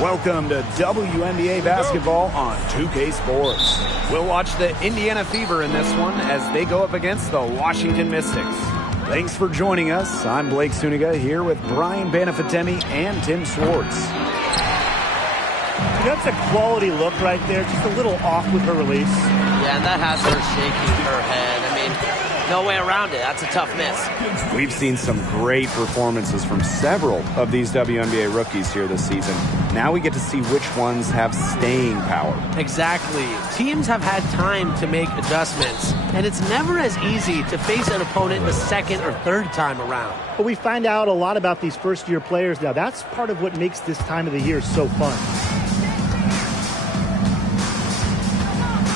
Welcome to WNBA basketball on 2K Sports. We'll watch the Indiana Fever in this one as they go up against the Washington Mystics. Thanks for joining us. I'm Blake Suniga here with Brian Banafitemi and Tim Schwartz. That's a quality look right there, just a little off with her release. Yeah, and that has her shaking her head. I mean, no way around it. That's a tough miss. We've seen some great performances from several of these WNBA rookies here this season. Now we get to see which ones have staying power. Exactly. Teams have had time to make adjustments, and it's never as easy to face an opponent the second or third time around. But we find out a lot about these first-year players now. That's part of what makes this time of the year so fun.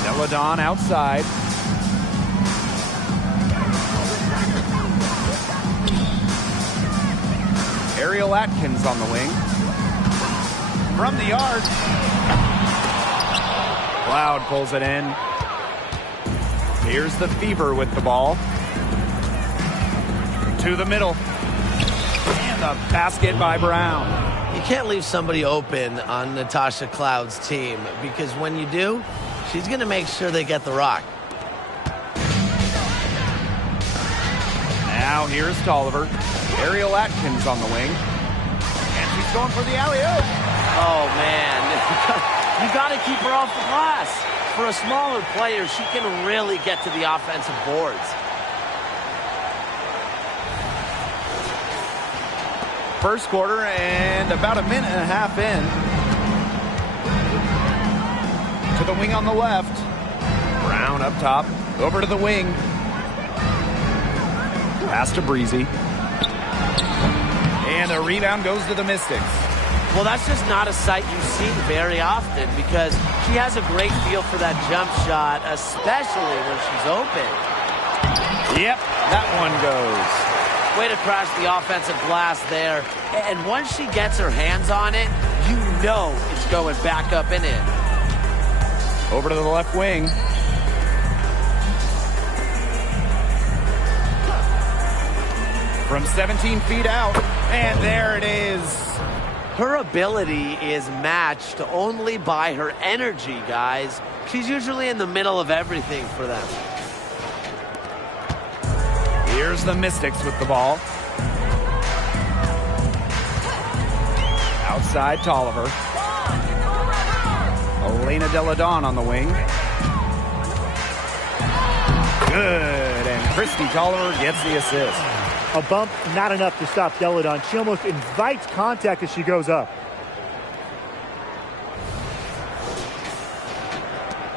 Deladon outside. Ariel Atkins on the wing. From the arc. Cloud pulls it in. Here's the Fever with the ball. To the middle. And the basket by Brown. You can't leave somebody open on Natasha Cloud's team, because when you do, she's going to make sure they get the rock. Now here's Tolliver. Ariel Atkins on the wing. And she's going for the alley-oop. Oh, man. You got to keep her off the glass. For a smaller player, she can really get to the offensive boards. First quarter and about a minute and a half in. To the wing on the left. Brown up top. Over to the wing. Pass to Breezy. And the rebound goes to the Mystics. Well, that's just not a sight you see very often, because she has a great feel for that jump shot, especially when she's open. Yep, that one goes. Way to crash the offensive glass there. And once she gets her hands on it, you know it's going back up and in. Over to the left wing. From 17 feet out. And there it is. Her ability is matched only by her energy, guys. She's usually in the middle of everything for them. Here's the Mystics with the ball. Outside Tolliver. Elena Deladon on the wing. Good, and Christy Tolliver gets the assist. A bump, not enough to stop Deladon. She almost invites contact as she goes up.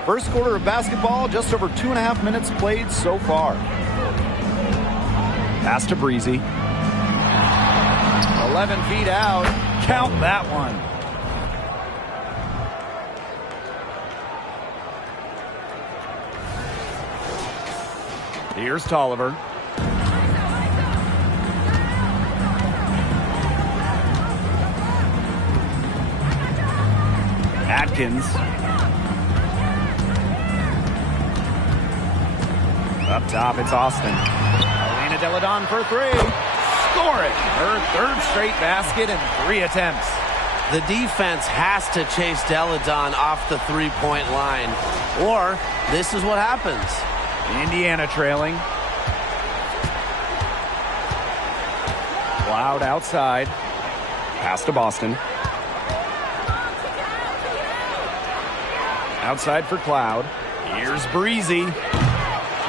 First quarter of basketball, just over 2.5 minutes played so far. Pass to Breezy. 11 feet out. Count that one. Here's Tolliver. Atkins. Up top, it's Austin. Elena Deladon for three. Score it. Her third straight basket in 3 attempts. The defense has to chase Deladon off the three-point line, or this is what happens. Indiana trailing. Cloud outside. Pass to Boston. Outside for Cloud. Here's Breezy.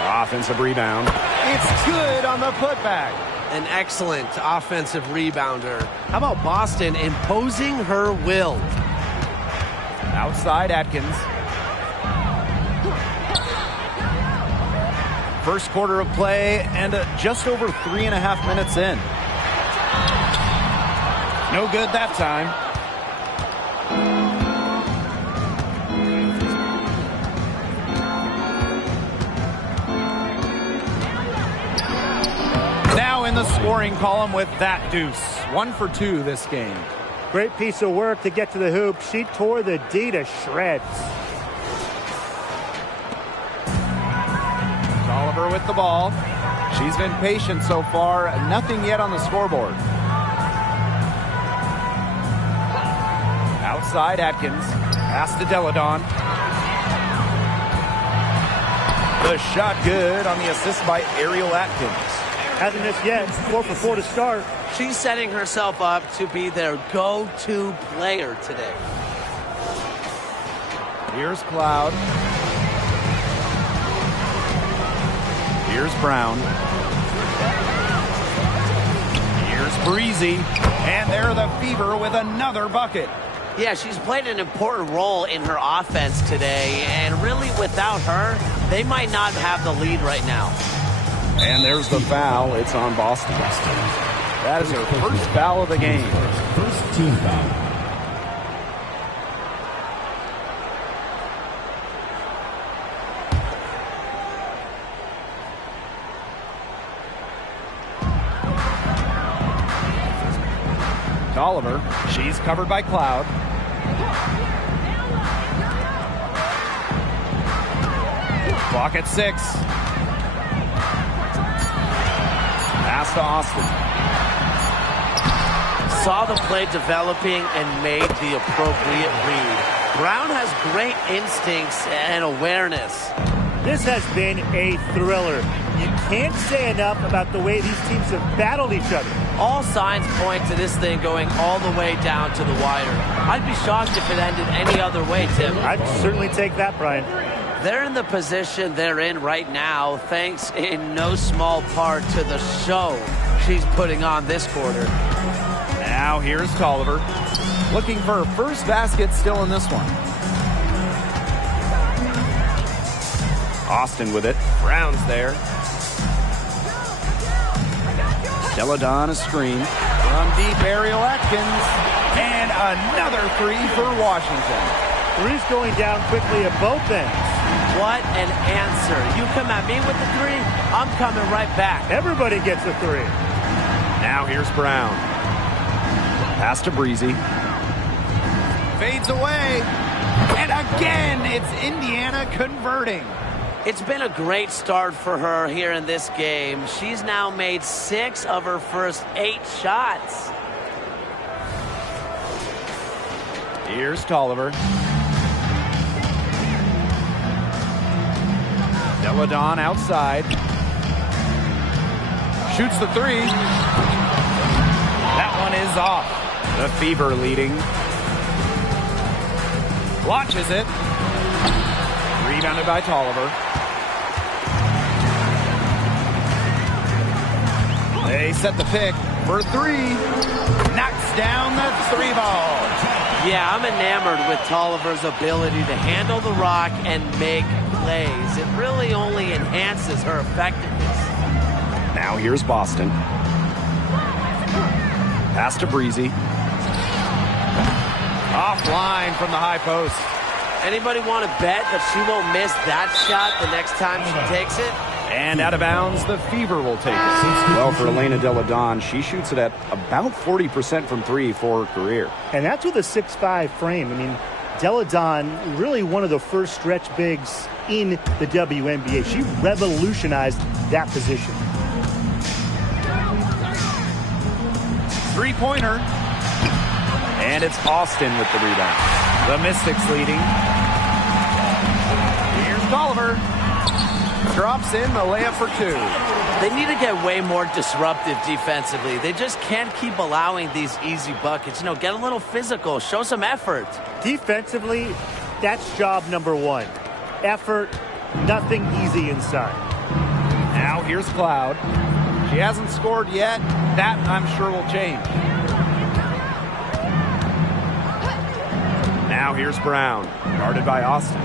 Offensive rebound. It's good on the putback. An excellent offensive rebounder. How about Boston imposing her will? Outside Atkins. First quarter of play and just over 3.5 minutes in. No good that time. Now in the scoring column with that deuce. 1 for 2 this game. Great piece of work to get to the hoop. She tore the D to shreds. Tolliver with the ball. She's been patient so far. Nothing yet on the scoreboard. Outside Atkins. Pass to Deladon. The shot good on the assist by Ariel Atkins. Hasn't missed yet. 4 for 4 to start. She's setting herself up to be their go-to player today. Here's Cloud. Here's Brown. Here's Breezy. And there the Fever with another bucket. Yeah, she's played an important role in her offense today, and really without her, they might not have the lead right now. And there's the foul. It's on Boston. That is her first foul of the game. First team foul. Oliver, she's covered by Cloud. Clock at 6. Pass to Austin. Saw the play developing and made the appropriate read. Brown has great instincts and awareness. This has been a thriller. You can't say enough about the way these teams have battled each other. All signs point to this thing going all the way down to the wire. I'd be shocked if it ended any other way, Tim. I'd certainly take that, Brian. They're in the position they're in right now, thanks in no small part to the show she's putting on this quarter. Now here's Tolliver, looking for her first basket still in this one. Austin with it. Brown's there. Deladon a screen. From deep, Ariel Atkins. And another 3 for Washington. 3's going down quickly at both ends. What an answer. You come at me with the 3, I'm coming right back. Everybody gets a 3. Now here's Brown. Pass to Breezy. Fades away. And again, it's Indiana converting. It's been a great start for her here in this game. She's now made 6 of her first 8 shots. Here's Tolliver. Deladon outside. Shoots the 3. That one is off. The Fever leading. Launches it. Rebounded by Tolliver. They set the pick for 3. Knocks down the 3 ball. Yeah, I'm enamored with Tolliver's ability to handle the rock and make plays. It really only enhances her effectiveness. Now here's Boston. Pass to Breezy. Offline from the high post. Anybody want to bet that she won't miss that shot the next time she takes it? And out of bounds, the Fever will take it. Well, for Elena Deladon, she shoots it at about 40% from 3 for her career. And that's with a 6'5" frame. I mean, Deladon, really one of the first stretch bigs in the WNBA. She revolutionized that position. 3-pointer. And it's Austin with the rebound. The Mystics leading. Here's Tolliver. Drops in the layup for 2. They need to get way more disruptive defensively. They just can't keep allowing these easy buckets. You know, get a little physical. Show some effort. Defensively, that's job number 1. Effort, nothing easy inside. Now here's Cloud. She hasn't scored yet. That, I'm sure, will change. Now here's Brown, guarded by Austin.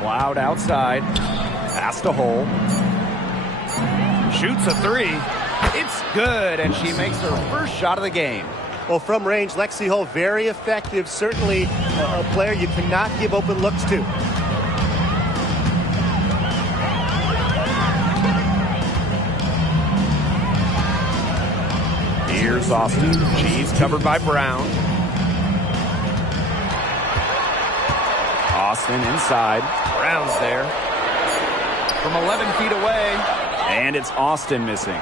Cloud outside. Pass to Hole. Shoots a 3. It's good, and she makes her first shot of the game. Well, from range, Lexi Hull, very effective. Certainly a player you cannot give open looks to. Here's Austin. She's covered by Brown. Austin inside. Brown's there. From 11 feet away. And it's Austin missing.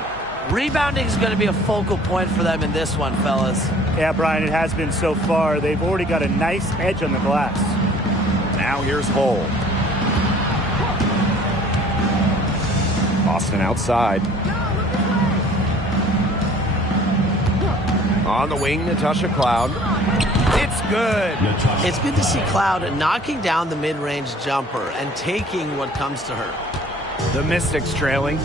Rebounding is going to be a focal point for them in this one, fellas. Yeah, Brian, it has been so far. They've already got a nice edge on the glass. Now here's Hull. Boston outside. On the wing, Natasha Cloud. It's good. It's good to see Cloud knocking down the mid-range jumper and taking what comes to her. The Mystics trailing.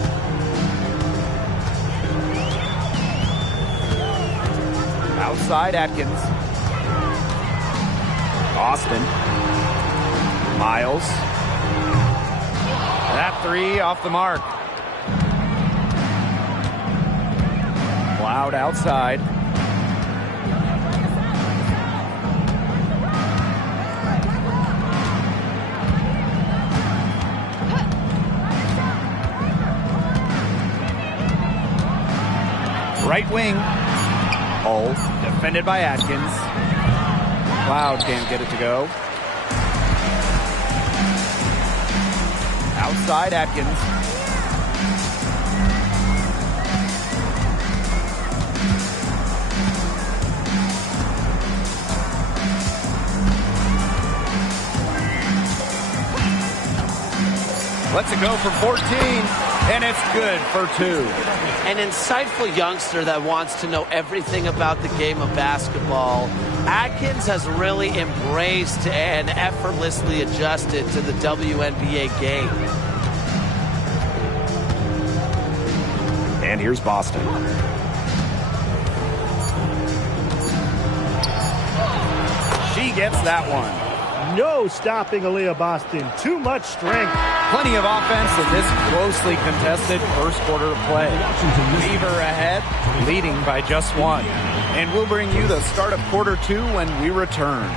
Outside Atkins. Austin. Miles. That three off the mark. Cloud outside. Right wing. Hull, defended by Atkins. Cloud can't get it to go. Outside Atkins. Lets it go from 14, and it's good for 2. An insightful youngster that wants to know everything about the game of basketball. Atkins has really embraced and effortlessly adjusted to the WNBA game. And here's Boston. She gets that one. No stopping Aaliyah Boston. Too much strength. Plenty of offense in this closely contested first quarter of play. Beaver ahead, leading by just 1. And we'll bring you the start of quarter 2 when we return.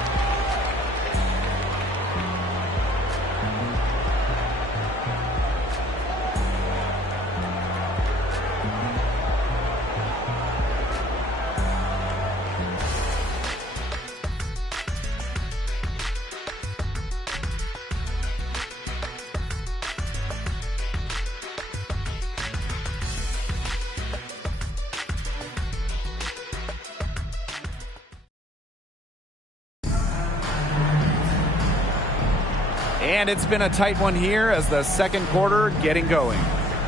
And it's been a tight one here as the second quarter getting going.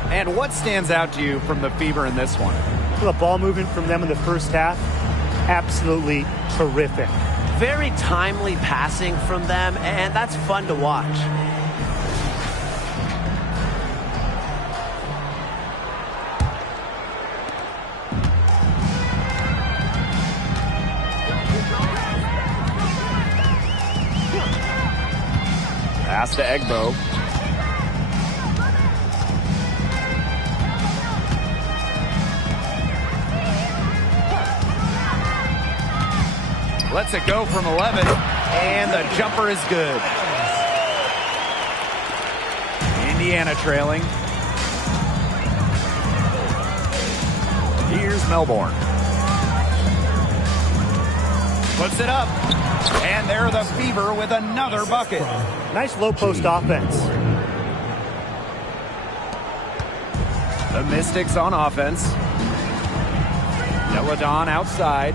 And what stands out to you from the Fever in this one? The ball movement from them in the first half, absolutely terrific. Very timely passing from them, and that's fun to watch. Pass to Egbo. Lets it go from 11, and the jumper is good. Indiana trailing. Here's Melbourne. Puts it up, and they're the Fever with another bucket. Nice low post offense. The Mystics on offense. Deladon outside.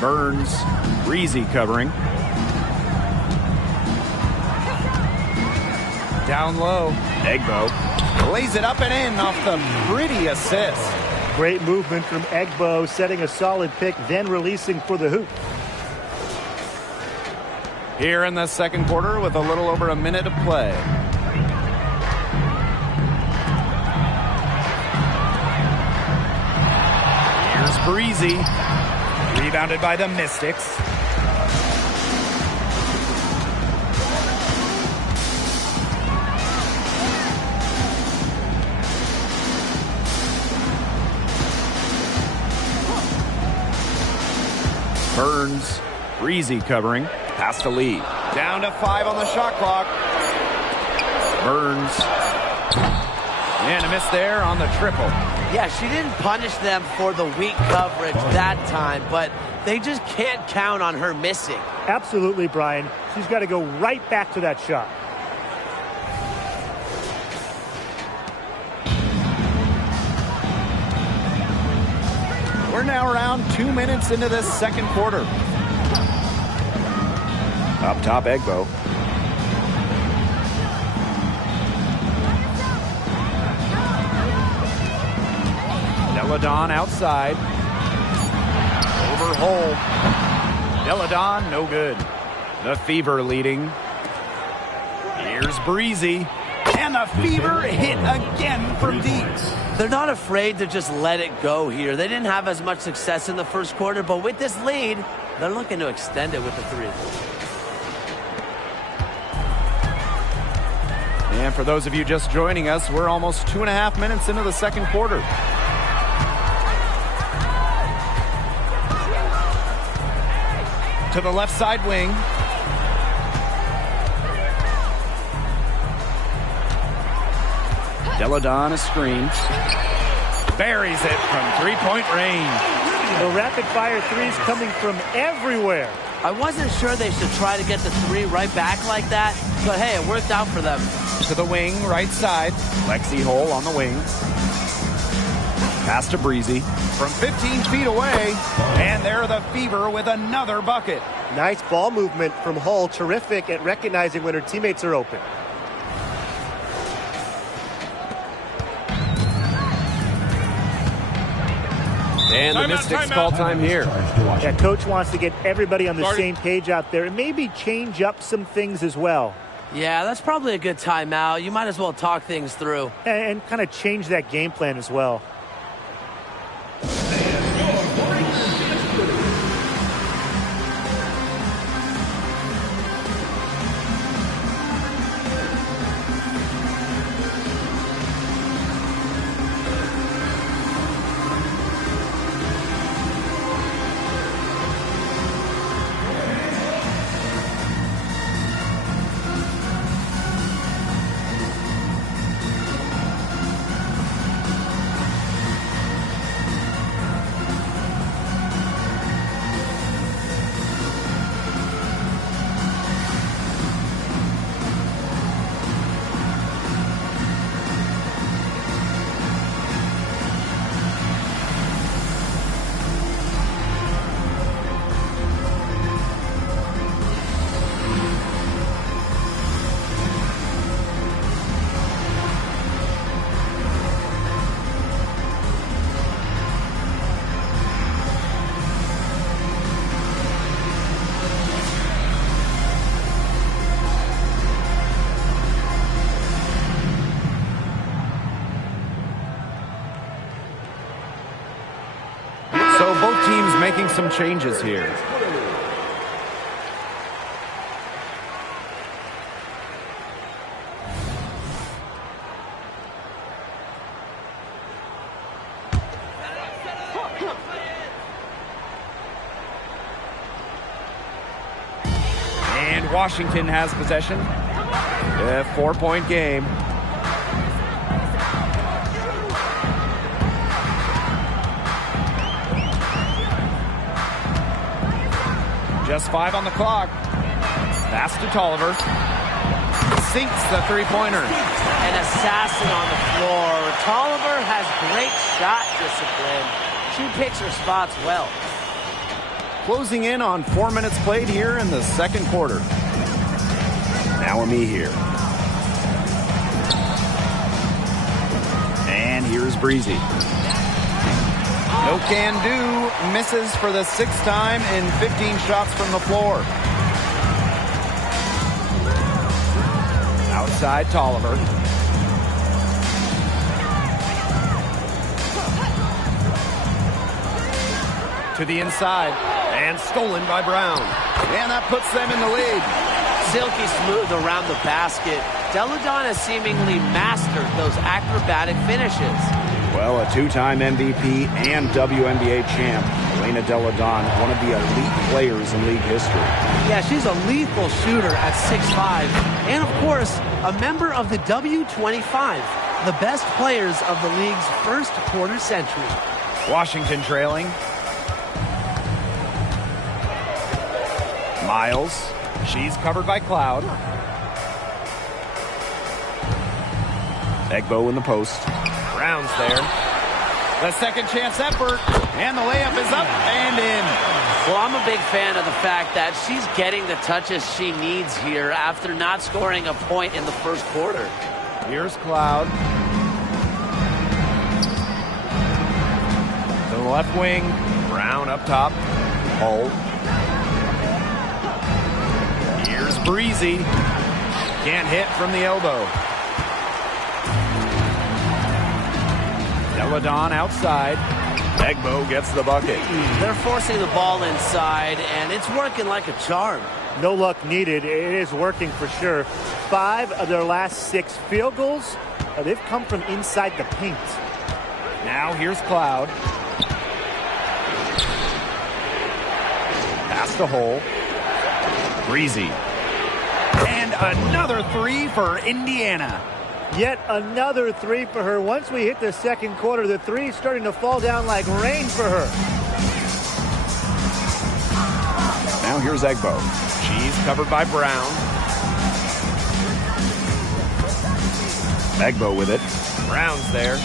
Burns, Breezy covering. Down low, Egbo lays it up and in off the pretty assist. Great movement from Egbo, setting a solid pick, then releasing for the hoop. Here in the second quarter with a little over a minute to play. Here's Breezy. Rebounded by the Mystics. Burns, Breezy covering. Pass to Lee. Down to 5 on the shot clock. Burns. And a miss there on the triple. Yeah, she didn't punish them for the weak coverage that time, but they just can't count on her missing. Absolutely, Brian. She's got to go right back to that shot. now around 2 minutes into this second quarter. Up top, Egbo. Deladon outside. Over Hole. Deladon, no good. The Fever leading. Here's Breezy. And the Fever hit again from deep. They're not afraid to just let it go here. They didn't have as much success in the first quarter, but with this lead, they're looking to extend it with the three. And for those of you just joining us, we're almost 2.5 minutes into the second quarter. To the left side wing. Deladon a screen. Buries it from three-point range. The rapid-fire threes coming from everywhere. I wasn't sure they should try to get the three right back like that, but hey, it worked out for them. To the wing, right side. Lexi Hole on the wing. Pass to Breezy. From 15 feet away. And there the Fever with another bucket. Nice ball movement from Hull. Terrific at recognizing when her teammates are open. And the Mystics call time here. Yeah, coach wants to get everybody on the same page out there and maybe change up some things as well. Yeah, that's probably a good timeout. You might as well talk things through. And kind of change that game plan as well. So both teams making some changes here. And Washington has possession. A 4-point game. Just 5 on the clock. Pass to Tolliver. Sinks the three-pointer. An assassin on the floor. Tolliver has great shot discipline. She picks her spots well. Closing in on 4 minutes played here in the second quarter. Now me here. And here's Breezy. No can do. Misses for the 6th time in 15 shots from the floor. Outside Tolliver. To the inside. And stolen by Brown. And that puts them in the lead. Silky smooth around the basket. Deladon has seemingly mastered those acrobatic finishes. Well, a 2-time MVP and WNBA champ, Elena Deladon, one of the elite players in league history. Yeah, she's a lethal shooter at 6'5", and of course, a member of the W25, the best players of the league's first quarter century. Washington trailing. Miles, she's covered by Cloud. Egbo in the post. Brown's there. The second chance effort, and the layup is up and in. Well, I'm a big fan of the fact that she's getting the touches she needs here after not scoring a point in the first quarter. Here's Cloud. To the left wing. Brown up top. Hull. Here's Breezy. Can't hit from the elbow. Deladon outside. Egbo gets the bucket. They're forcing the ball inside, and it's working like a charm. No luck needed. It is working for sure. 5 of their last 6 field goals, they've come from inside the paint. Now here's Cloud. Pass to Hole. Breezy. And another 3 for Indiana. Yet another 3 for her. Once we hit the second quarter, the 3 starting to fall down like rain for her. Now here's Egbo. She's covered by Brown. Egbo with it. Brown's there.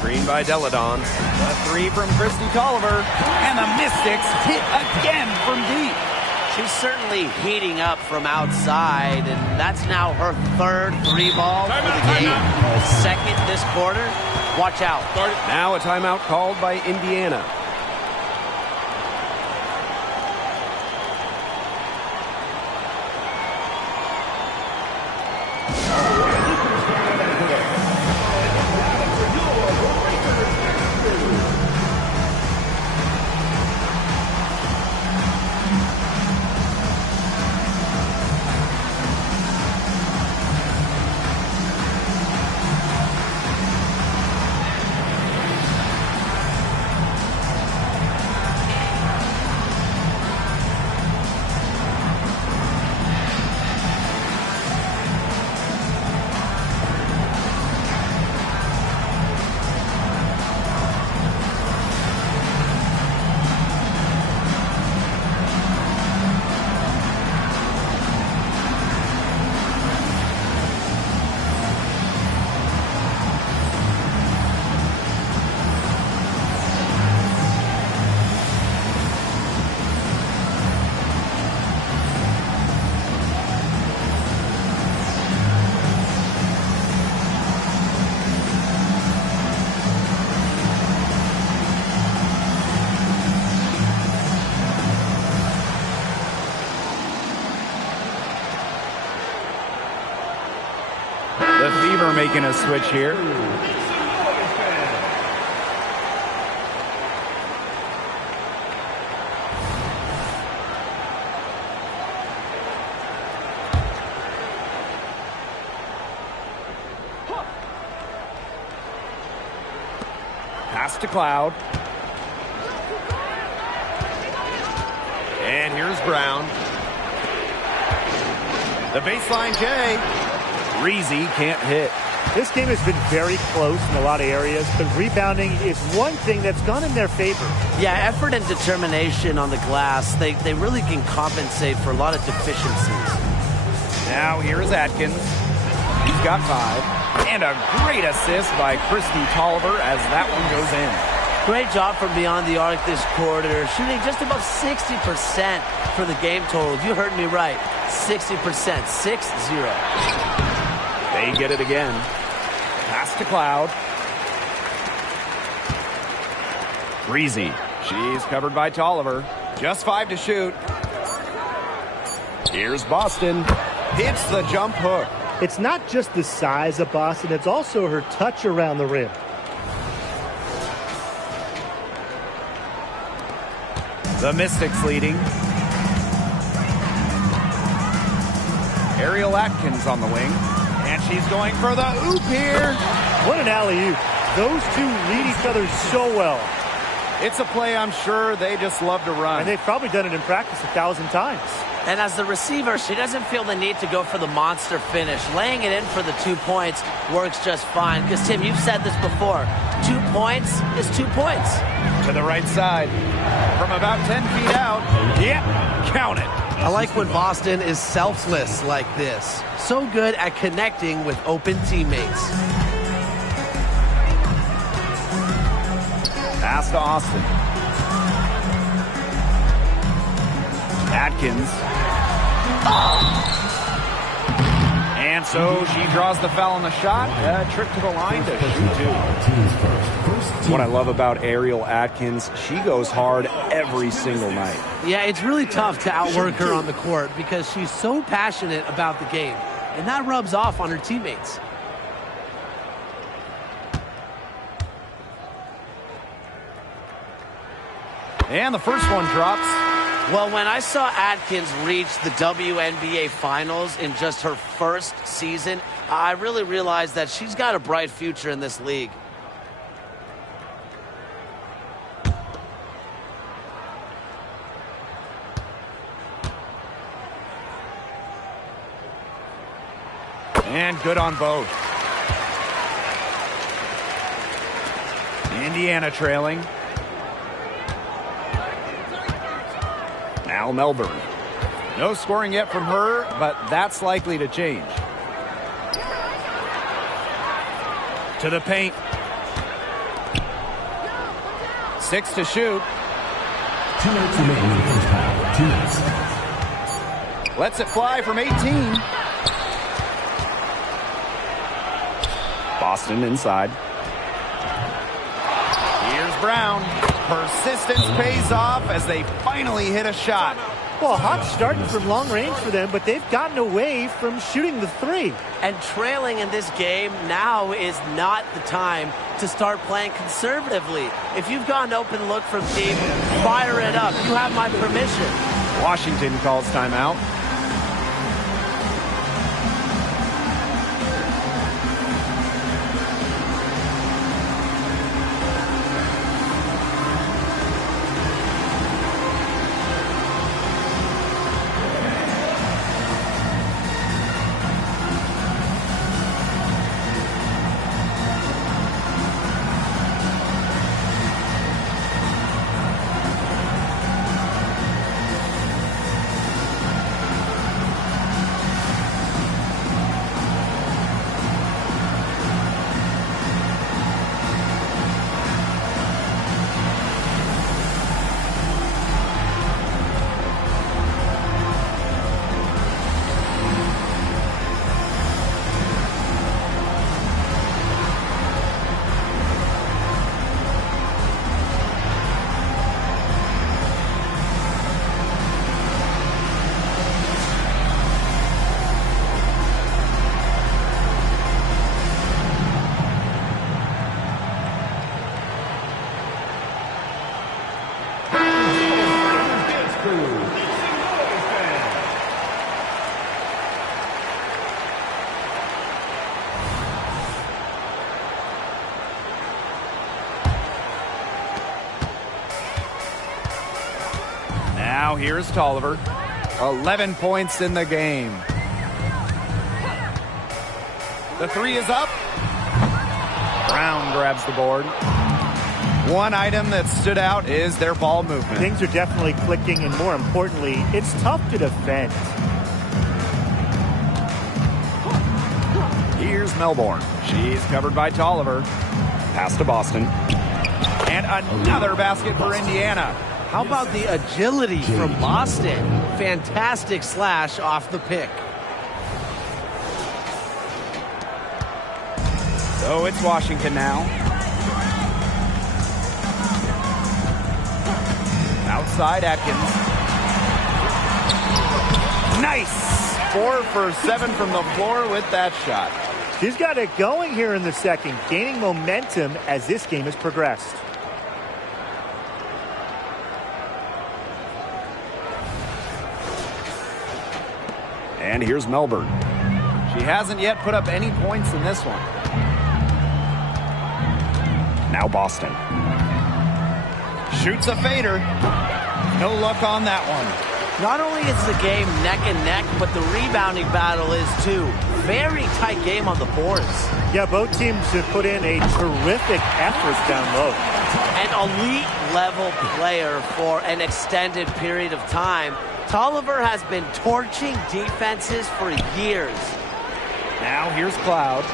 Screen by Deladon. The 3 from Christy Tolliver. And the Mystics hit again from deep. She's certainly heating up from outside, and that's now her 3rd 3-ball for the game. Second this quarter. Watch out. Now a timeout called by Indiana. The Fever making a switch here. Pass to Cloud. And here's Brown. The baseline J. Breezy can't hit. This game has been very close in a lot of areas, but rebounding is one thing that's gone in their favor. Yeah, effort and determination on the glass, they really can compensate for a lot of deficiencies. Now here is Atkins. He's got 5. And a great assist by Christy Tolliver as that one goes in. Great job from beyond the arc this quarter, shooting just about 60% for the game total. You heard me right, 60%, 6-0. They get it again. Pass to Cloud. Breezy. She's covered by Tolliver. Just 5 to shoot. Here's Boston. Hits the jump hook. It's not just the size of Boston, it's also her touch around the rim. The Mystics leading. Ariel Atkins on the wing. And she's going for the oop here. What an alley-oop. Those two lead each other so well. It's a play I'm sure they just love to run. And they've probably done it in practice 1,000 times. And as the receiver, she doesn't feel the need to go for the monster finish. Laying it in for the 2 points works just fine. Because, Tim, you've said this before. 2 points is 2 points. To the right side. From about 10 feet out. Yep, count it. I like when Boston is selfless like this. So good at connecting with open teammates. Pass to Austin. Atkins. And so she draws the foul on the shot. Trip to the line to shoot two. What I love about Ariel Atkins, she goes hard every single night. Yeah, it's really tough to outwork her on the court because she's so passionate about the game, and that rubs off on her teammates. And the first one drops. Well, when I saw Atkins reach the WNBA Finals in just her first season, I really realized that she's got a bright future in this league. And good on both. Indiana trailing. Now Melbourne. No scoring yet from her, but that's likely to change. To the paint. 6 to shoot. 2 minutes remaining in the first half. 2 minutes. Lets it fly from 18. Boston inside. Here's Brown. Persistence pays off as they finally hit a shot. Well, hot starting from long range for them, but they've gotten away from shooting the three. And trailing in this game now is not the time to start playing conservatively. If you've got an open look from deep, fire it up. You have my permission. Washington calls timeout. Now here's Tolliver. 11 points in the game. The three is up. Brown grabs the board. One item that stood out is their ball movement. Things are definitely clicking, and more importantly, it's tough to defend. Here's Melbourne. She's covered by Tolliver. Pass to Boston. And another basket for Indiana. How about the agility from Boston? Fantastic slash off the pick. So it's Washington now. Outside Atkins. Nice! 4 for 7 from the floor with that shot. She's got it going here in the second, gaining momentum as this game has progressed. And here's Melbourne. She hasn't yet put up any points in this one. Now Boston. Shoots a fader. No luck on that one. Not only is the game neck and neck, but the rebounding battle is too. Very tight game on the boards. Yeah, both teams have put in a terrific effort down low. An elite level player for an extended period of time. Tolliver has been torching defenses for years. Now here's Cloud.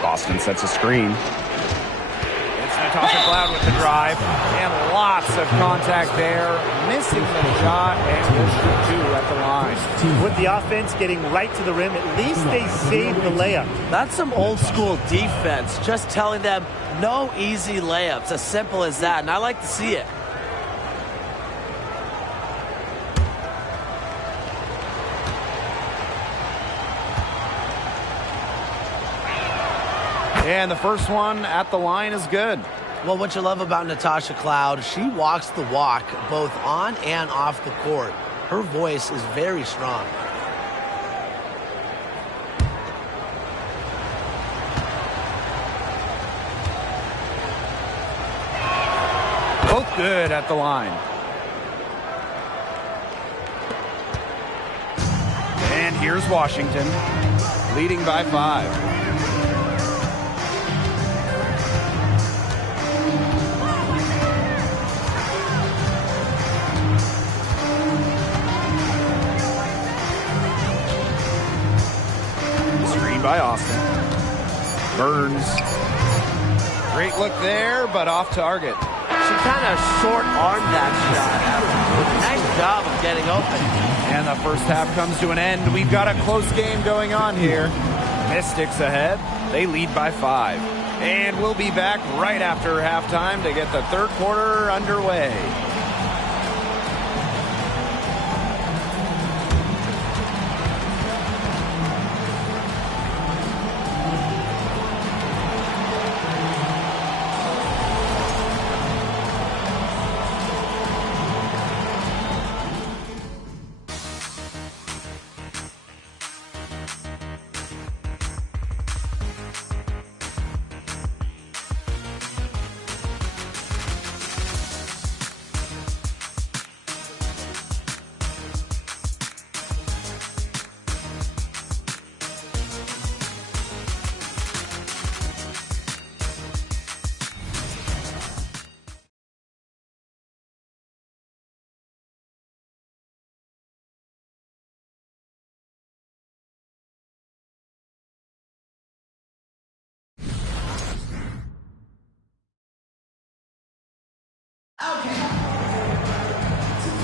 Boston sets a screen. It's Natasha Cloud with the drive, and lots of contact there, missing the shot, and will shoot two at the line. With the offense getting right to the rim, at least they saved the layup. That's some old school defense, just telling them no easy layups, as simple as that, and I like to see it. And the first one at the line is good. Well, what you love about Natasha Cloud, she walks the walk both on and off the court. Her voice is very strong. Both good at the line. And here's Washington, leading by 5. By Austin. Burns. Great look there, but off target. She kind of short-armed that shot. Nice job of getting open. And the first half comes to an end. We've got a close game going on here. Mystics ahead. They lead by 5. And we'll be back right after halftime to get the third quarter underway.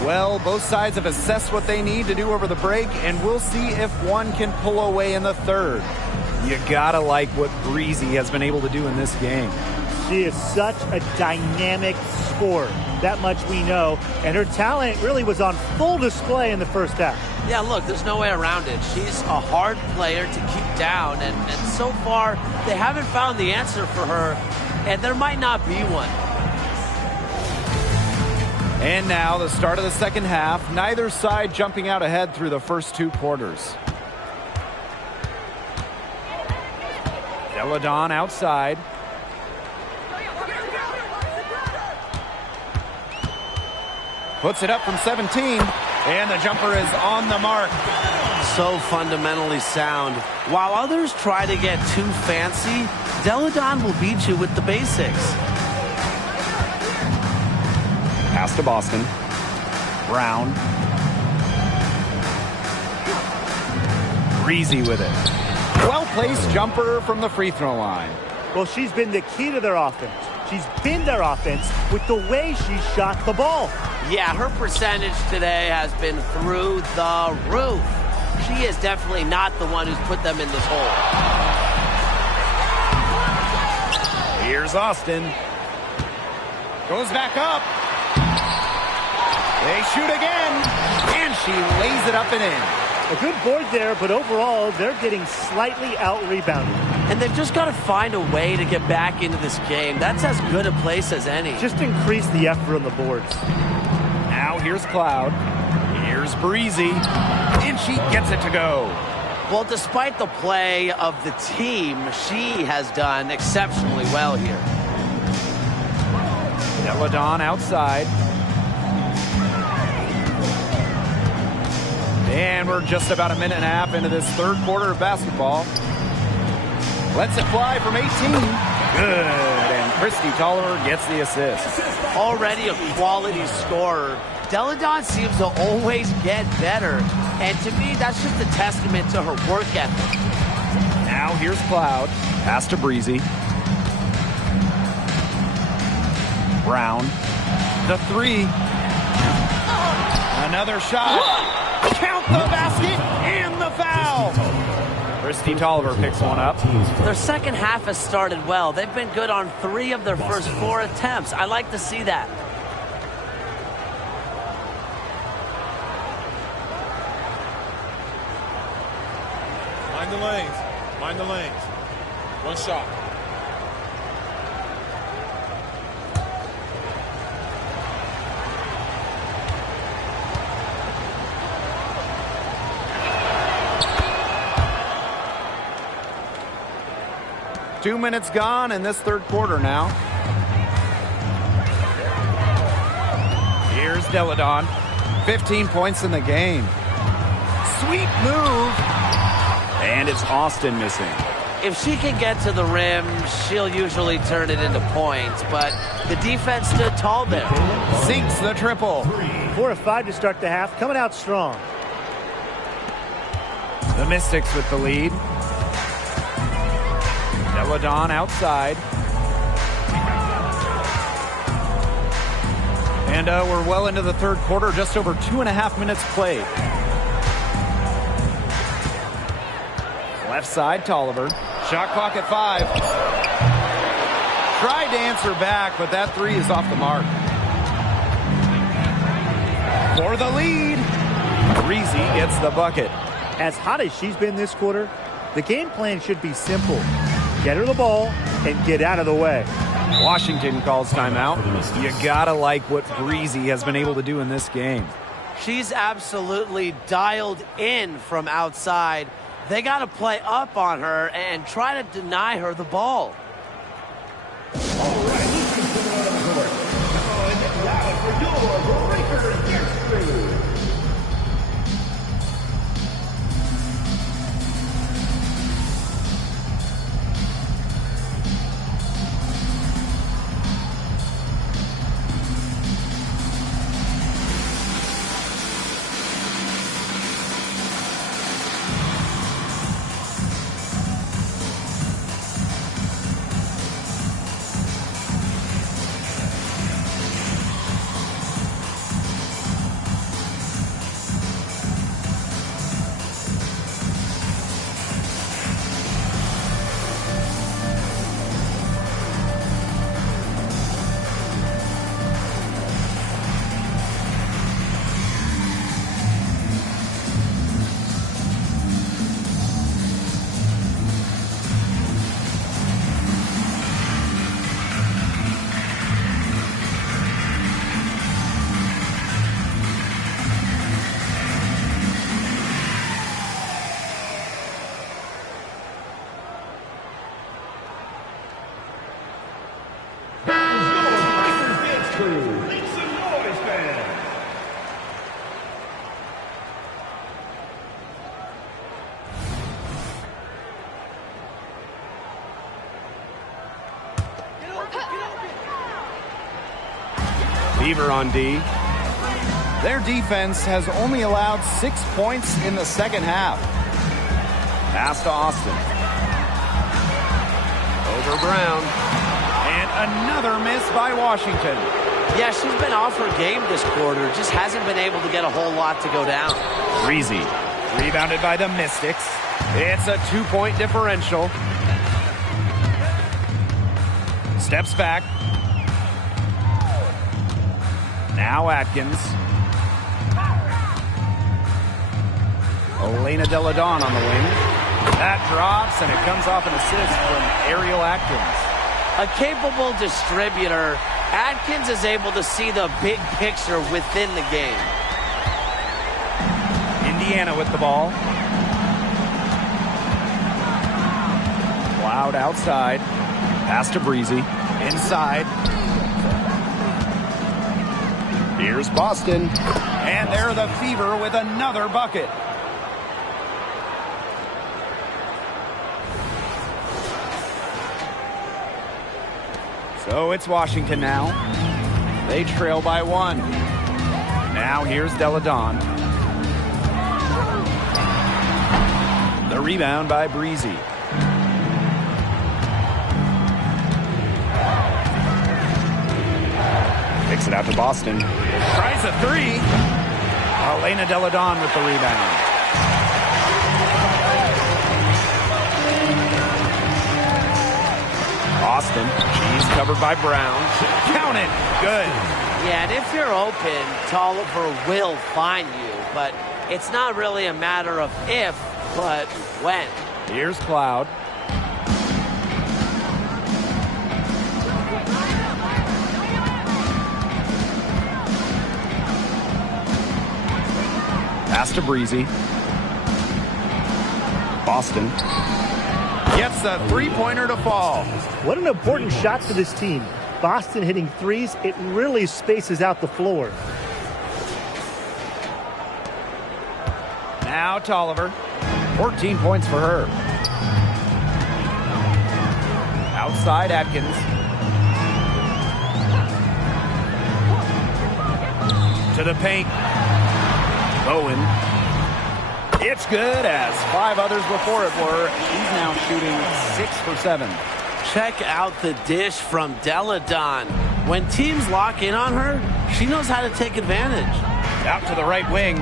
Well, both sides have assessed what they need to do over the break, and we'll see if one can pull away in the third. You gotta like what Breezy has been able to do in this game. She is such a dynamic scorer. That much we know. And her talent really was on full display in the first half. Yeah, look, there's no way around it. She's a hard player to keep down, and so far, they haven't found the answer for her, and there might not be one. And now the start of the second half. Neither side jumping out ahead through the first 2 quarters. Deladon outside. Puts it up from 17. And the jumper is on the mark. So fundamentally sound. While others try to get too fancy, Deladon will beat you with the basics. Pass to Boston. Brown. Breezy with it. Well-placed jumper from the free throw line. Well, she's been the key to their offense. She's been their offense with the way she shot the ball. Yeah, her percentage today has been through the roof. She is definitely not the one who's put them in this hole. Here's Austin. Goes back up. They shoot again, and she lays it up and in. A good board there, but overall, they're getting slightly out-rebounded. And they've just got to find a way to get back into this game. That's as good a place as any. Just increase the effort on the boards. Now here's Cloud. Here's Breezy, and she gets it to go. Well, despite the play of the team, she has done exceptionally well here. Deladon outside. And we're just about a minute and a half into this third quarter of basketball. Lets it fly from 18. Good. And Christy Tolliver gets the assist. Already a quality scorer. Deladon seems to always get better. And to me, that's just a testament to her work ethic. Now here's Cloud. Pass to Breezy. Brown. The three. Another shot. Count the basket and the foul. Christy Tolliver picks one up. Their second half has started well. They've been good on 3 of their first 4 attempts. I like to see that. Mind the lanes. Mind the lanes. One shot. Two minutes gone in this third quarter now. Here's Deladon. 15 points in the game. Sweet move. And it's Austin missing. If she can get to the rim, she'll usually turn it into points, but the defense stood tall there. Sinks the triple. 4 of 5 to start the half, coming out strong. The Mystics with the lead. Deladon outside. And we're well into the third quarter, just over 2.5 minutes played. Left side, Tolliver. Shot clock at 5. Tried to answer back, but that 3 is off the mark. For the lead. Breezy gets the bucket. As hot as she's been this quarter, the game plan should be simple. Get her the ball and get out of the way. Washington calls timeout. You gotta like what Breezy has been able to do in this game. She's absolutely dialed in from outside. They got to play up on her and try to deny her the ball. Beaver on D. Their defense has only allowed 6 points in the second half. Pass to Austin. Over Brown. And another miss by Washington. Yeah, she's been off her game this quarter. Just hasn't been able to get a whole lot to go down. Breezy. Rebounded by the Mystics. It's a 2-point differential. Steps back. Now Atkins. Elena Deladon on the wing. That drops, and it comes off an assist from Ariel Atkins. A capable distributor, Atkins is able to see the big picture within the game. Indiana with the ball. Cloud outside. Pass to Breezy. Inside. Here's Boston. And they're the Fever with another bucket. So it's Washington now. They trail by 1. Now here's Deladon. The rebound by Breezy. Kicks it out to Boston. Tries a three. Elena Delle Donne with the rebound. Boston. She's covered by Brown. Count it. Good. Yeah, and if you're open, Tolliver will find you. But it's not really a matter of if, but when. Here's Cloud. Pass to Breezy. Boston gets the three-pointer to fall. What an important shot for this team. Boston hitting threes, it really spaces out the floor. Now Tolliver, 14 points for her. Outside Atkins. To the paint. Bowen. It's good, as 5 others before it were. She's now shooting 6 for 7. Check out the dish from Delle Donne. When teams lock in on her, she knows how to take advantage. Out to the right wing.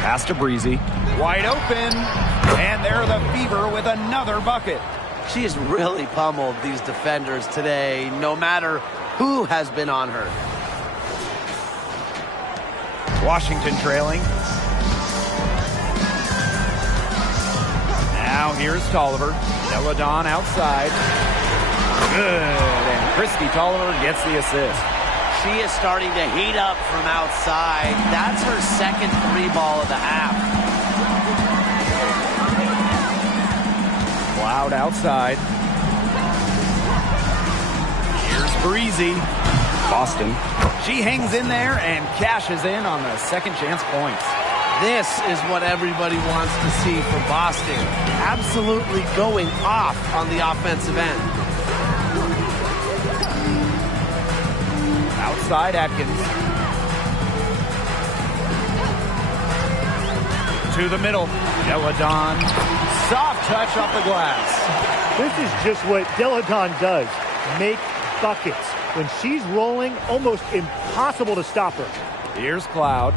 Pass to Breezy. Wide open. And there the Fever with another bucket. She has really pummeled these defenders today, no matter who has been on her. Washington trailing. Now here's Tolliver. Delle Donne outside. Good. And Christy Tolliver gets the assist. She is starting to heat up from outside. That's her second three ball of the half. Cloud outside. Here's Breezy. Boston. She hangs in there and cashes in on the second chance points. This is what everybody wants to see from Boston. Absolutely going off on the offensive end. Outside Atkins. To the middle. Delle Donne. Soft touch off the glass. This is just what Delle Donne does. Make buckets. When she's rolling, almost impossible to stop her. Here's Cloud.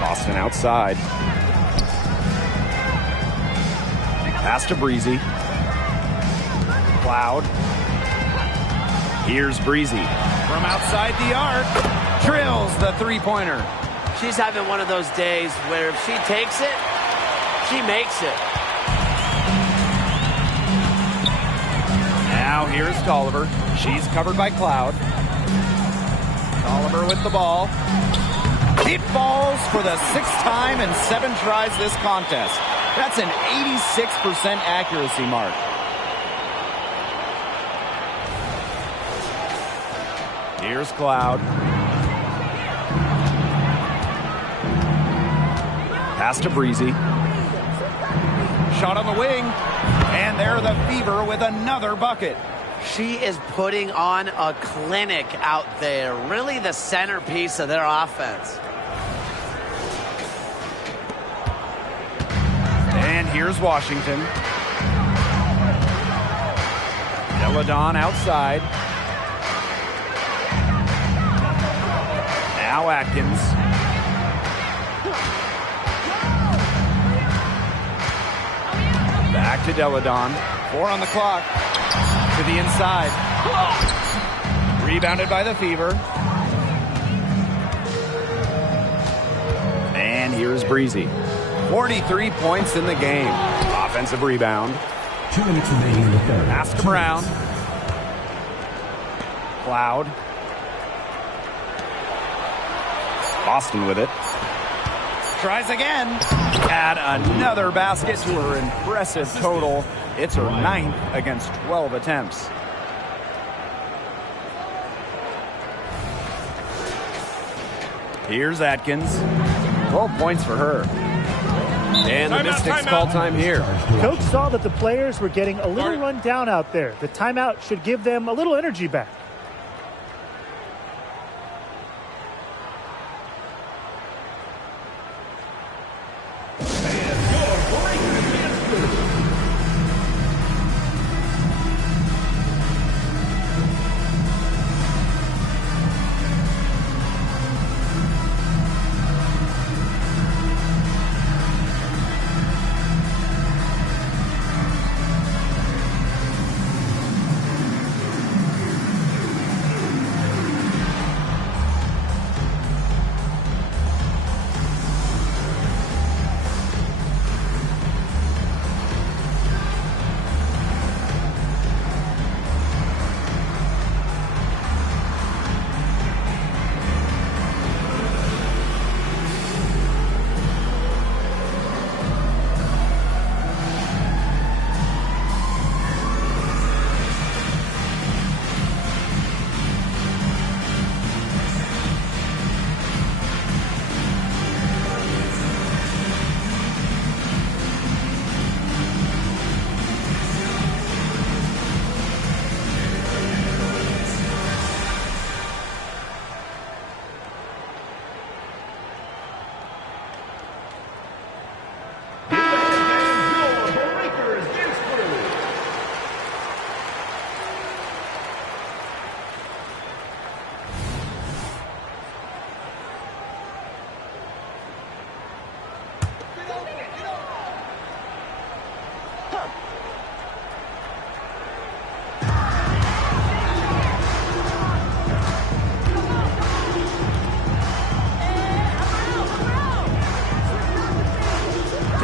Boston outside. Pass to Breezy. Cloud. Here's Breezy. From outside the arc. Drills the three-pointer. She's having one of those days where if she takes it, she makes it. Now here's Tolliver. She's covered by Cloud. Tolliver with the ball. It falls for the 6th time in 7 tries this contest. That's an 86% accuracy mark. Here's Cloud. Pass to Breezy. Shot on the wing. And there the Fever with another bucket. She is putting on a clinic out there. Really the centerpiece of their offense. And here's Washington. Delle Donne outside. Now Atkins. Back to Delle Donne. 4 on the clock. To the inside. Rebounded by the Fever. And here's Breezy. 43 points in the game. Offensive rebound. 2 minutes remaining in the third. Pass to Brown. Cloud. Boston with it. Tries again. Add another basket to her impressive total. It's her 9th against 12 attempts. Here's Atkins. 12 points for her. And the Mystics call time here. Coach saw that the players were getting a little run down out there. The timeout should give them a little energy back.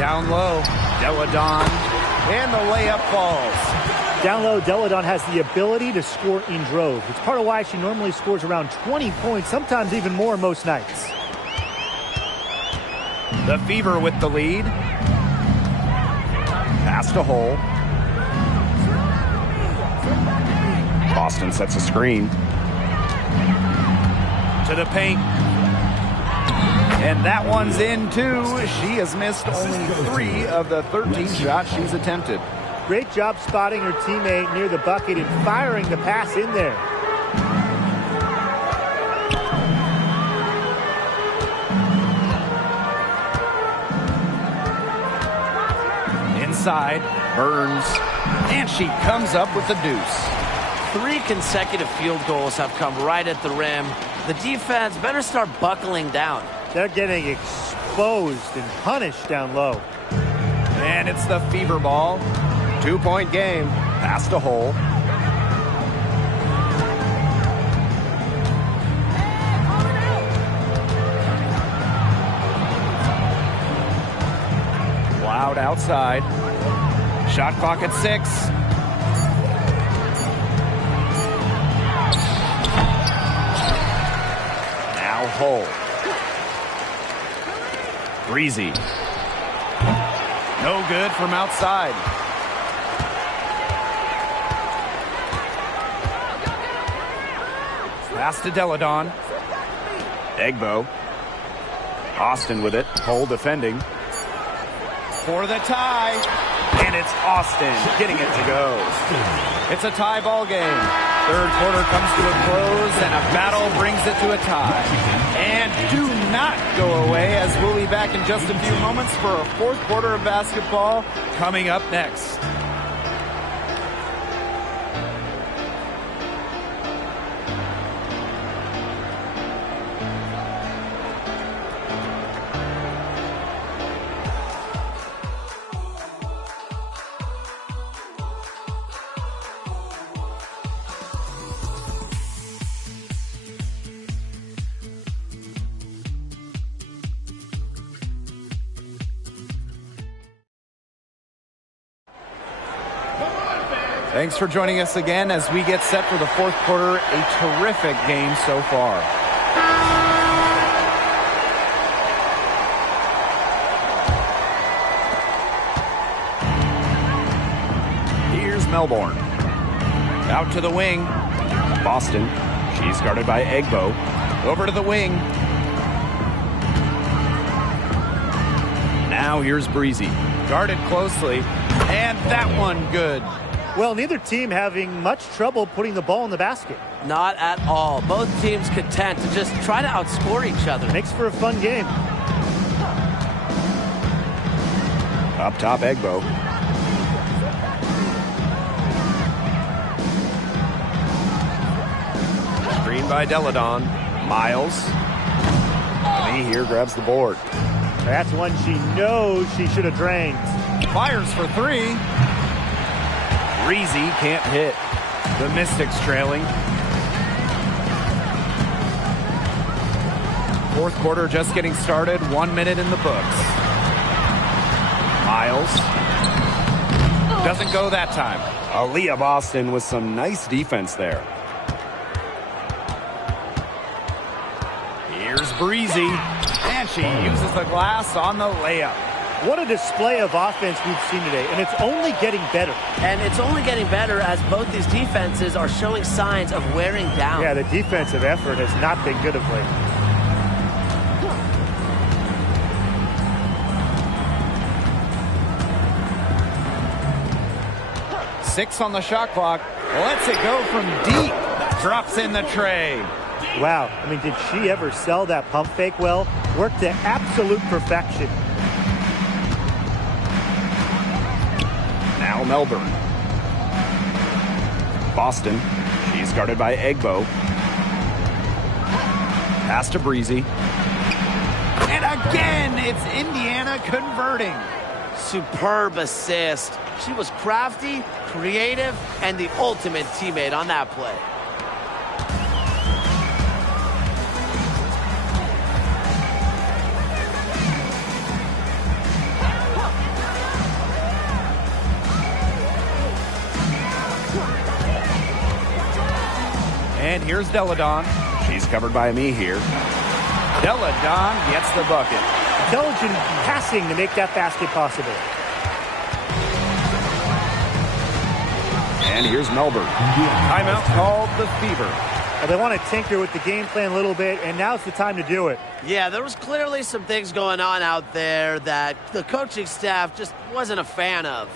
Down low, Deladon, and the layup falls. Down low, Deladon has the ability to score in droves. It's part of why she normally scores around 20 points, sometimes even more most nights. The Fever with the lead. Pass to Hole. Boston sets a screen. To the paint. And that one's in, too. She has missed only 3 of the 13 shots she's attempted. Great job spotting her teammate near the bucket and firing the pass in there. Inside, Burns, and she comes up with the deuce. 3 consecutive field goals have come right at the rim. The defense better start buckling down. They're getting exposed and punished down low. And it's the Fever ball. 2-point game. Pass to Hole. Loud outside. Shot clock at 6. Now Hole. Breezy. No good from outside. Pass to Deladon. Egbo. Austin with it. Hole defending. For the tie. And it's Austin getting it to go. It's a tie ball game. Third quarter comes to a close, and a battle brings it to a tie. And do not go away, as we'll be back in just a few moments for a fourth quarter of basketball coming up next. Thanks for joining us again as we get set for the fourth quarter. A terrific game so far. Here's Melbourne. Out to the wing. Boston. She's guarded by Egbo. Over to the wing. Now here's Breezy. Guarded closely. And that one good. Well, neither team having much trouble putting the ball in the basket. Not at all. Both teams content to just try to outscore each other. Makes for a fun game. Up top, Egbo. Screen by Deladon. Miles. Lee here grabs the board. That's one she knows she should have drained. Fires for 3. Breezy can't hit. The Mystics trailing. Fourth quarter just getting started. 1 minute in the books. Miles. Doesn't go that time. Aaliyah Boston with some nice defense there. Here's Breezy. And she uses the glass on the layup. What a display of offense we've seen today, and it's only getting better. And it's only getting better as both these defenses are showing signs of wearing down. Yeah, the defensive effort has not been good of late. Six on the shot clock. Lets it go from deep. Drops in the tray. Wow, I mean, did she ever sell that pump fake well? Worked to absolute perfection. Now Melbourne. Boston. She's guarded by Egbo. Pass to Breezy. And again, it's Indiana converting. Superb assist. She was crafty, creative, and the ultimate teammate on that play. Here's Deladon. She's covered by me here. Deladon gets the bucket. Intelligent passing to make that basket possible. And here's Melbourne. Timeout called the Fever. Well, they want to tinker with the game plan a little bit, and now's the time to do it. Yeah, there was clearly some things going on out there that the coaching staff just wasn't a fan of.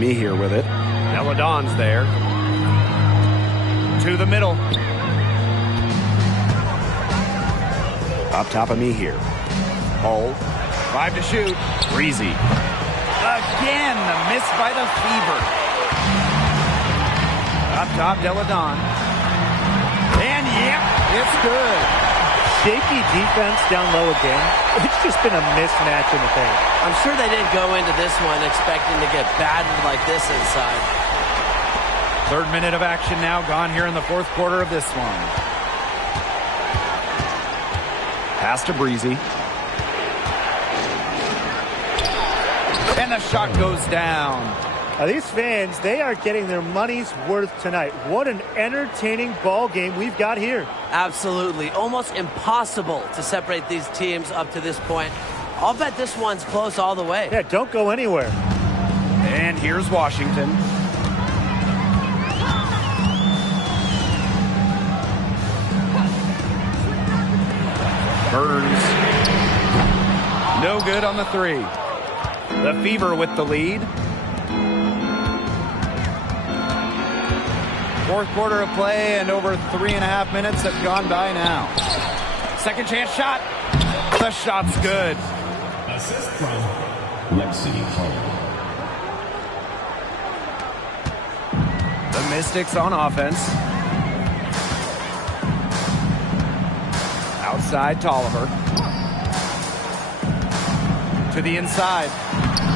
Me here with it. Deladon's there. To the middle. Up top of me here. Hole. 5 to shoot. Breezy. Again, the miss by the Fever. Up top, Deladon. And yep, it's good. Shaky defense down low again. It's just been a mismatch in the paint. I'm sure they didn't go into this one expecting to get battered like this inside. Third minute of action now gone here in the fourth quarter of this one. Pass to Breezy. And the shot goes down. Now, these fans, they are getting their money's worth tonight. What an entertaining ball game we've got here. Absolutely. Almost impossible to separate these teams up to this point. I'll bet this one's close all the way. Yeah, don't go anywhere. And here's Washington. Burns. No good on the three. The Fever with the lead. Fourth quarter of play and over 3.5 minutes have gone by now. Second chance shot. The shot's good. Assist from Lexi Hall. The Mystics on offense. Outside Tolliver. To the inside.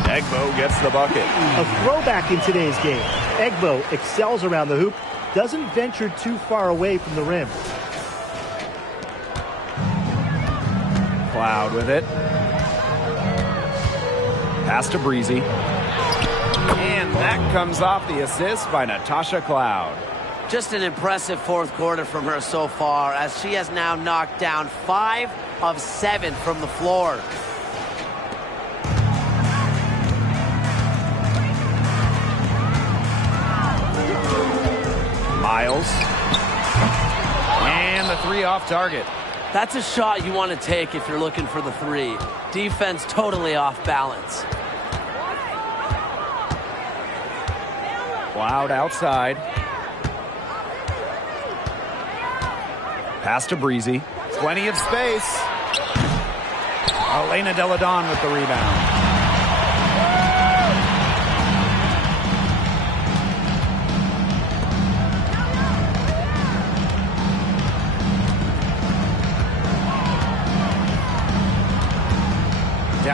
Egbo gets the bucket. A throwback in today's game. Egbo excels around the hoop. Doesn't venture too far away from the rim. Cloud with it. Pass to Breezy. And that comes off the assist by Natasha Cloud. Just an impressive fourth quarter from her so far, as she has now knocked down 5 of 7 from the floor. Miles. And the three off target. That's a shot you want to take if you're looking for the three. Defense totally off balance. Cloud outside. Pass to Breezy. Plenty of space. Elena Deladon with the rebound.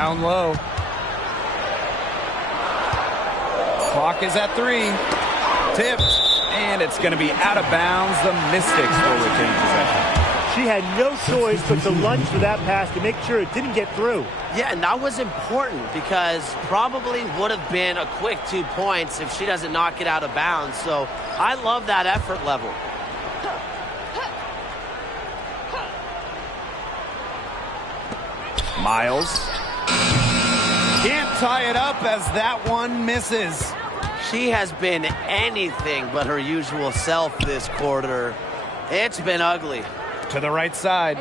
Down low. Clock is at 3. Tipped. And it's going to be out of bounds. The Mystics will retain possession. She had no choice but to lunge for that pass to make sure it didn't get through. Yeah, and that was important because probably would have been a quick 2 points if she doesn't knock it out of bounds. So I love that effort level. Miles. Can't tie it up as that one misses. She has been anything but her usual self this quarter. It's been ugly. To the right side.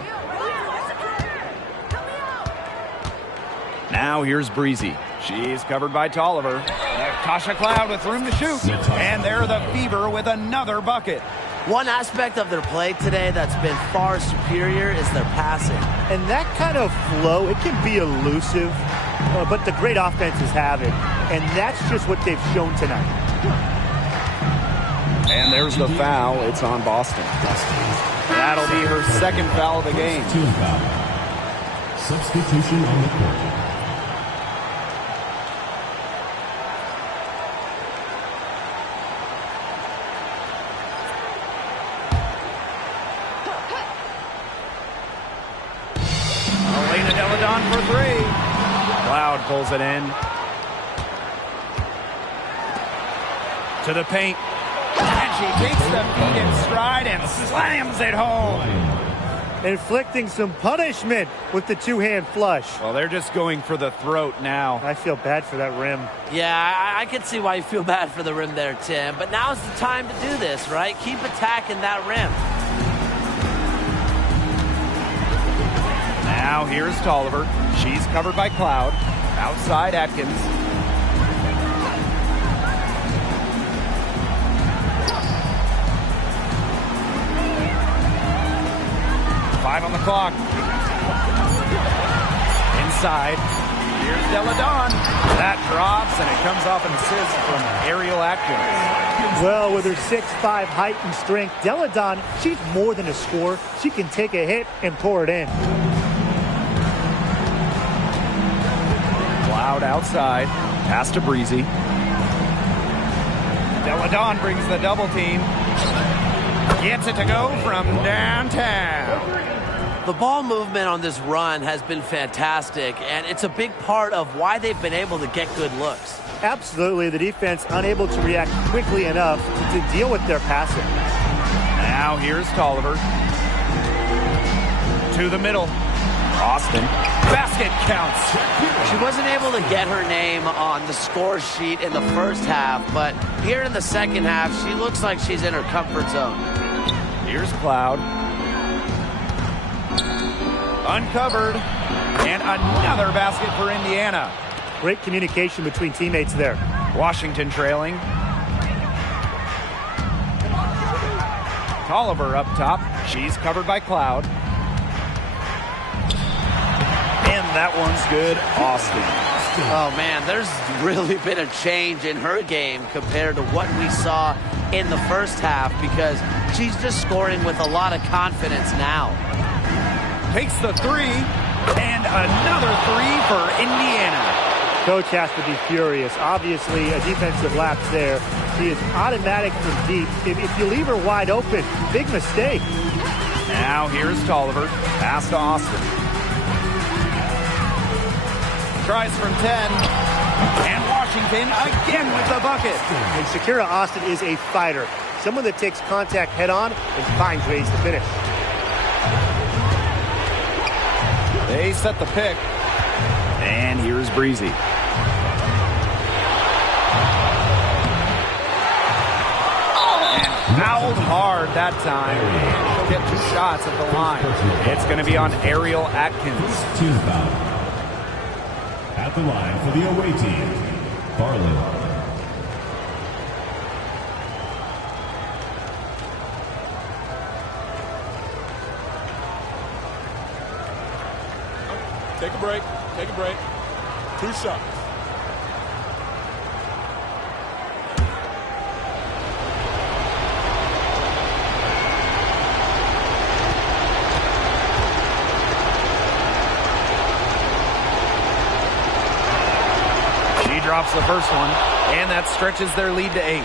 Now here's Breezy. She's covered by Tolliver. Tasha Cloud with room to shoot. And they're the Fever with another bucket. One aspect of their play today that's been far superior is their passing. And that kind of flow, it can be elusive, but the great offenses have it. And that's just what they've shown tonight. And there's the foul. It's on Boston. That'll be her second foul of the game. Team foul. Substitution on the court. Elena Deladon for 3. Cloud pulls it in. To the paint. And she takes the feet in stride and slams it home. Inflicting some punishment with the two-hand flush. Well, they're just going for the throat now. I feel bad for that rim. Yeah, I can see why you feel bad for the rim there, Tim. But now's the time to do this, right? Keep attacking that rim. Now here's Tolliver. She's covered by Cloud. Outside Atkins. Five on the clock. Inside. Here's Deladon. That drops, and it comes off an assist from Ariel Atkins. Well, with her 6'5" height and strength, Deladon, she's more than a scorer. She can take a hit and pour it in. Cloud outside. Pass to Breezy. Deladon brings the double team. Gets it to go from downtown. The ball movement on this run has been fantastic, and it's a big part of why they've been able to get good looks. Absolutely, the defense unable to react quickly enough to deal with their passing. Now here's Tolliver. To the middle. Austin. Basket counts. She wasn't able to get her name on the score sheet in the first half, but here in the second half, she looks like she's in her comfort zone. Here's Cloud. Uncovered. And another basket for Indiana. Great communication between teammates there. Washington trailing. Tolliver up top. She's covered by Cloud. And that one's good. Austin. Oh, man, there's really been a change in her game compared to what we saw in the first half because she's just scoring with a lot of confidence now. Takes the 3, and another 3 for Indiana. Coach has to be furious. Obviously, a defensive lapse there. She is automatic from deep. If you leave her wide open, big mistake. Now here's Tolliver. Pass to Austin. Tries from 10. And Washington again with the bucket. And Shakira Austin is a fighter. Someone that takes contact head on and finds ways to finish. They set the pick. And here's Breezy. And fouled hard that time. She'll get 2 shots at the line. It's going to be on Ariel Atkins. Team foul. At the line for the away team, Farley. Take a break. Take a break. 2 shots. Makes the first one, and that stretches their lead to 8.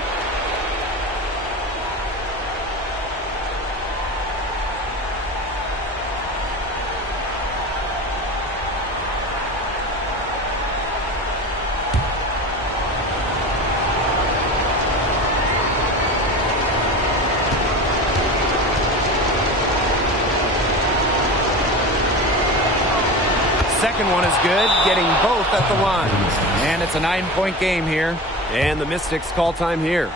Second one is good, getting both at the line. And it's a 9-point game here. And the Mystics call time here.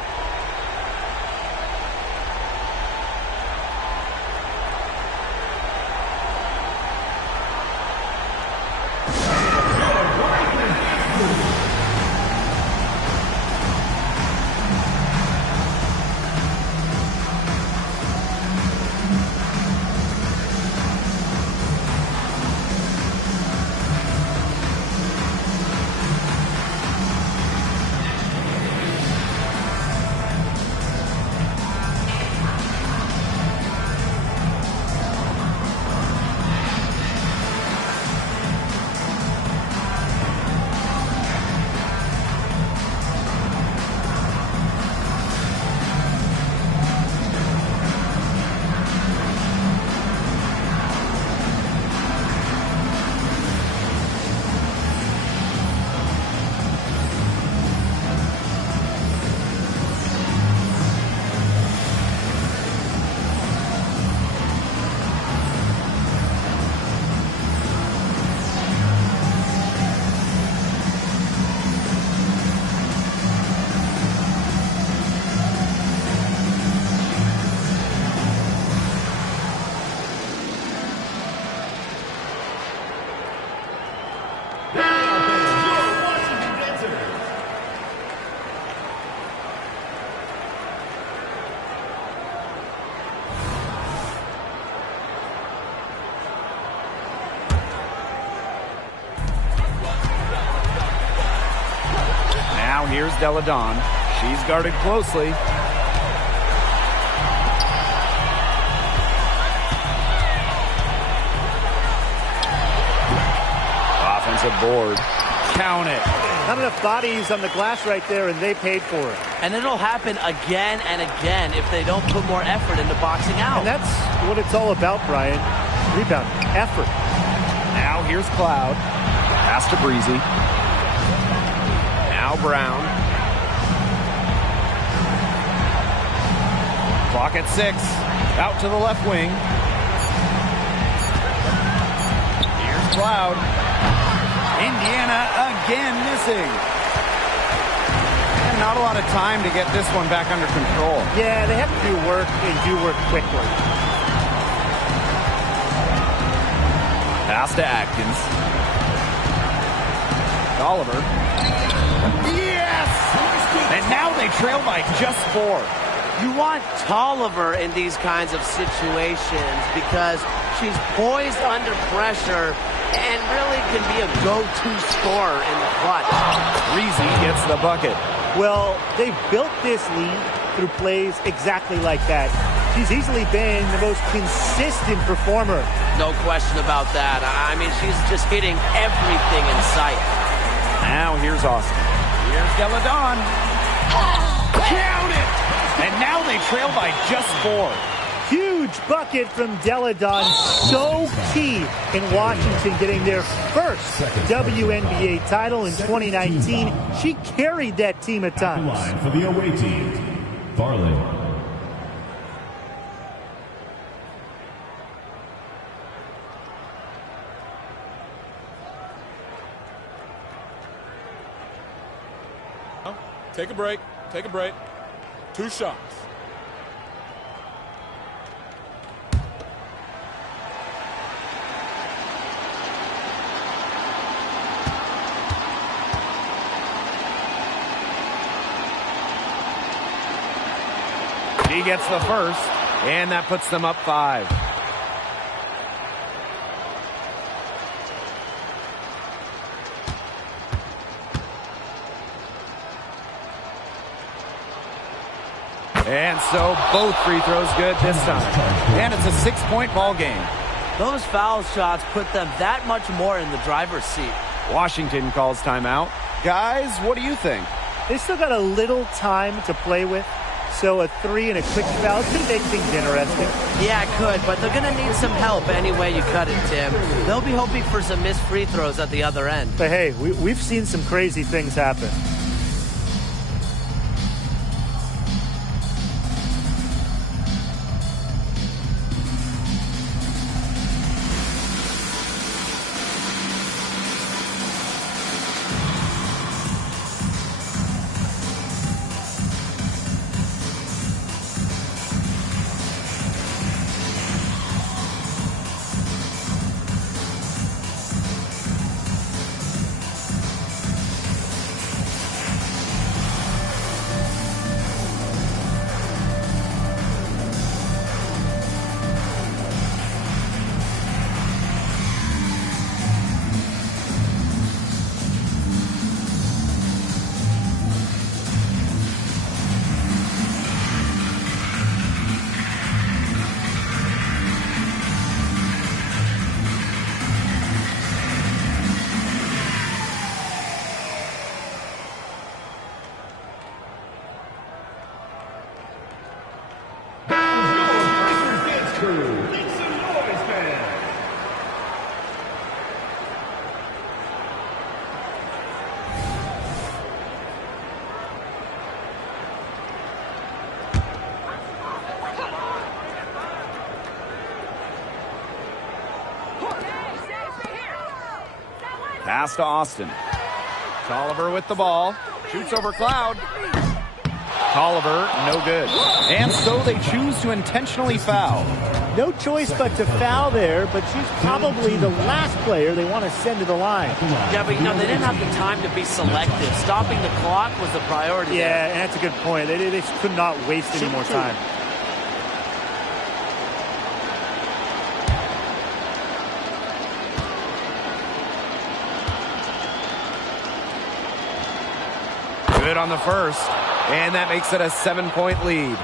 Here's Deladon. She's guarded closely. Offensive board. Count it. Not enough bodies on the glass right there, and they paid for it. And it'll happen again and again if they don't put more effort into boxing out. And that's what it's all about, Brian. Rebound. Effort. Now here's Cloud. Pass to Breezy. Now Brown. Clock at 6. Out to the left wing. Here's Cloud. Indiana again missing. And not a lot of time to get this one back under control. Yeah, they have to do work and do work quickly. Pass to Atkins. Oliver. Yes! And now they trail by just 4. You want Tolliver in these kinds of situations because she's poised under pressure and really can be a go-to scorer in the clutch. Breezy gets the bucket. Well, they've built this lead through plays exactly like that. She's easily been the most consistent performer. No question about that. I mean, she's just hitting everything in sight. Now here's Austin. Here's Deladon. Count it! And now they trail by just 4. Huge bucket from Deladon. So key in Washington getting their first WNBA title in 2019. She carried that team at times. Line for the away team, Farley. Take a break. Take a break. 2 shots. He gets the first, and that puts them up 5. And so both free throws good this time. And it's a 6-point ball game. Those foul shots put them that much more in the driver's seat. Washington calls timeout. Guys, what do you think? They still got a little time to play with, so a 3 and a quick foul could make things interesting. Yeah, it could, but they're going to need some help any way you cut it, Tim. They'll be hoping for some missed free throws at the other end. But hey, we've seen some crazy things happen. Pass to Austin. Tolliver with the ball. Shoots over Cloud. Tolliver, no good. And so they choose to intentionally foul. No choice but to foul there, but she's probably the last player they want to send to the line. Yeah, but they didn't have the time to be selective. Stopping the clock was the priority. Yeah, and that's a good point. They just could not waste any more time. Good on the first, and that makes it a 7-point lead.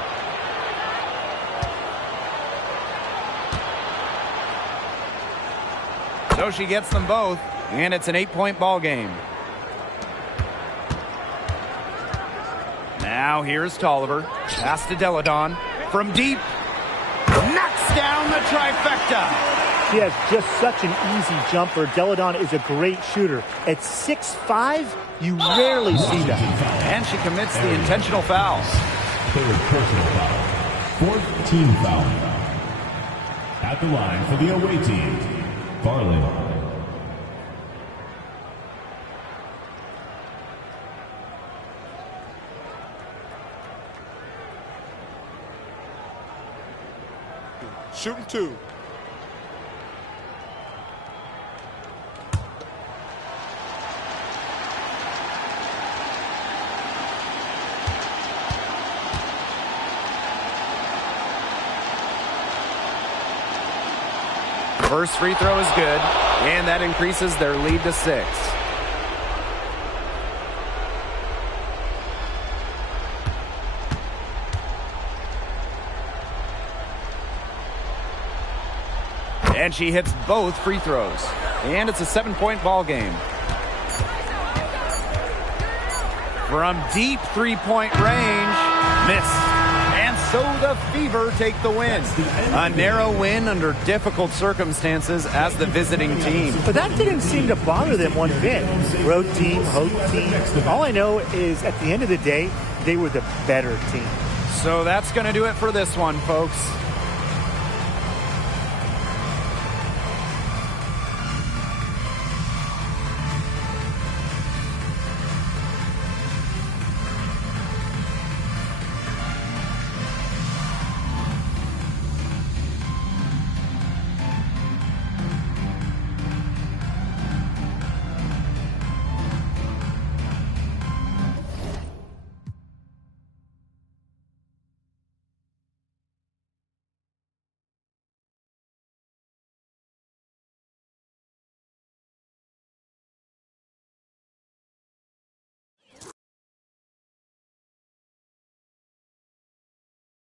So she gets them both, and it's an 8-point ball game. Now here's Tolliver. Pass to Deladon. From deep. Knocks down the trifecta. She has just such an easy jumper. Deladon is a great shooter. At 6'5", you rarely see that. And she commits the intentional foul. Third personal foul. Fourth team foul. At the line for the away team, Farley. Shooting 2. First free throw is good, and that increases their lead to 6. And she hits both free throws. And it's a 7-point ball game. From deep three-point range, missed. And so the Fever take the win. A narrow win under difficult circumstances as the visiting team. But that didn't seem to bother them one bit. Road team, home team. All I know is at the end of the day, they were the better team. So that's going to do it for this one, folks.